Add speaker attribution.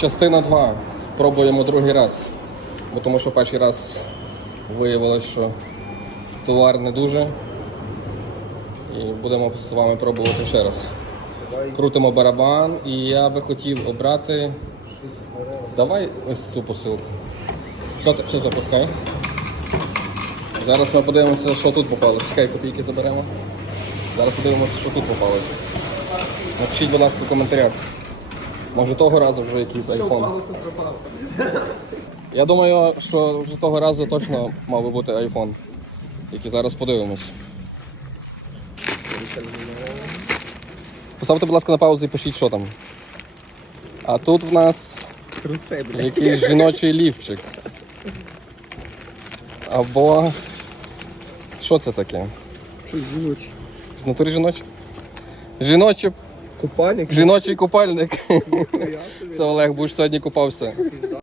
Speaker 1: Частина 2. Пробуємо другий раз. Бо тому що перший раз виявилось, що товар не дуже. І будемо з вами пробувати ще раз. Крутимо барабан, і я би хотів обрати. Давай ось цю посилку. Що, ти- що запускай? Зараз ми подивимося, що тут попало. Чекай, копійки заберемо. Зараз подивимося, що тут попало. Напишіть, будь ласка, в коментарях. Може того разу вже якийсь айфон. Я думаю, що вже того разу точно мав би бути айфон. Який зараз подивимось. Поставте, будь ласка, на паузу і пишіть, що там. А тут в нас якийсь жіночий лівчик. Або. Що це таке?
Speaker 2: Щось жіноче.
Speaker 1: З натурі жіночий? Жіночий,
Speaker 2: Купальник?
Speaker 1: жіночий купальник. Це Олег, будеш сьогодні купався.